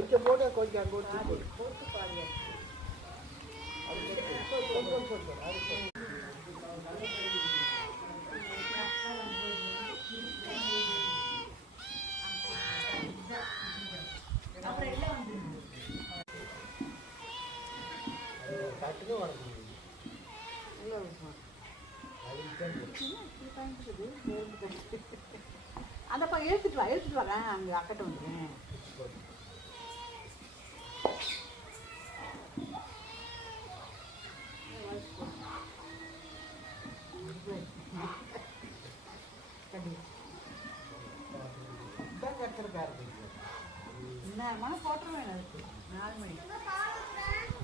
கொஞ்சம் போட்டு கொஞ்சம் அங்கே போட்டு பாருங்க. அப்புறம் எல்லாம் வந்து கட்டுக்கு வரணும். அந்தப்பா எடுத்துட்டு வரேன். அங்கே அக்கட்ட வந்துடுறேன். என்ன போட்டுருவேன். 4 மணி.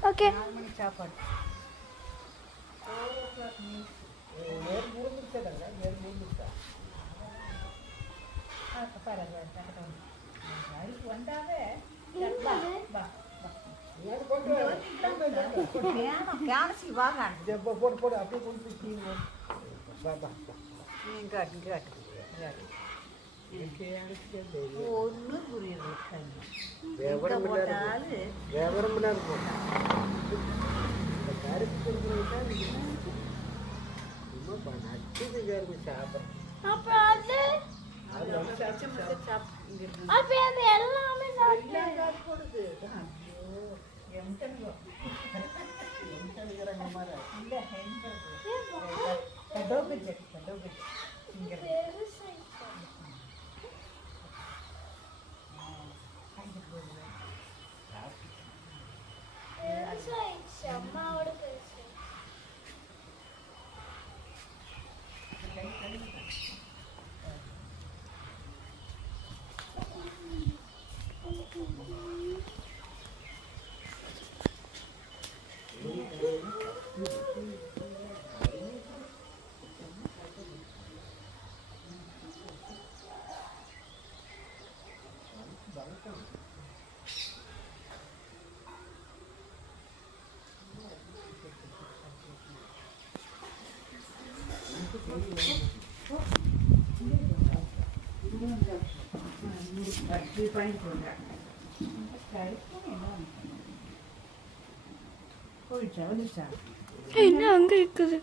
ஓகே 4 மணி சாப்பாடு. 4 o'clock meals. நேர் முடிஞ்சிட்டாங்க. நேர் முடிஞ்சிட்டா. பாருங்க அடிக்கு வந்தாவே போட்டு போட்டு அப்படியே கொண்டு ஒன்றும் புரியுது. விவரம் இருக்கும். கருப்பு நச்சுது சாப்பிட்றேன். என்ன அங்க இருக்குது?